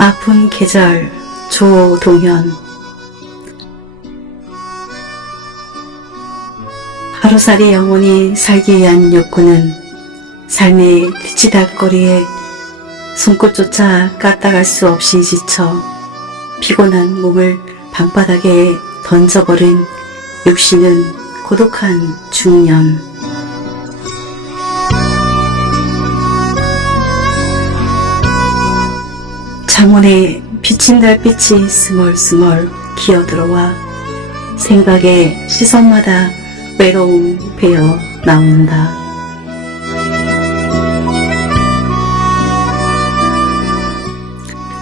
아픈 계절 조동현. 하루살이 영원히 살기 위한 욕구는 삶의 뒤치다거리에 손끝조차 까딱할 수 없이 지쳐 피곤한 몸을 방바닥에 던져버린 육신은 고독한 중년 창문에 비친 달빛이 스멀스멀 기어들어와 생각에 시선마다 외로움 배어 나온다.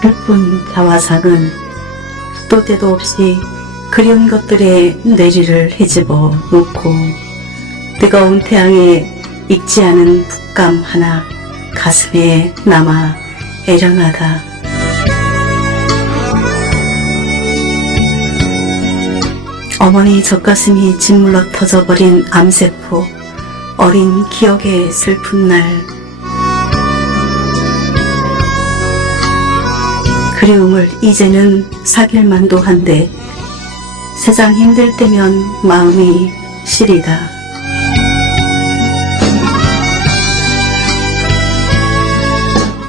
슬픈 자화상은 또 때도 없이 그리운 것들의 뇌리를 헤집어 놓고 뜨거운 태양에 익지 않은 붓감 하나 가슴에 남아 애련하다. 어머니 젖가슴이 짓물러 터져버린 암세포 어린 기억의 슬픈 날. 그리움을 이제는 사귈만도 한데 세상 힘들 때면 마음이 시리다.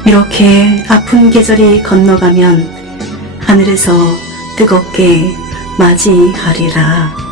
이렇게 아픈 계절이 건너가면 하늘에서 뜨겁게 맞이하리라.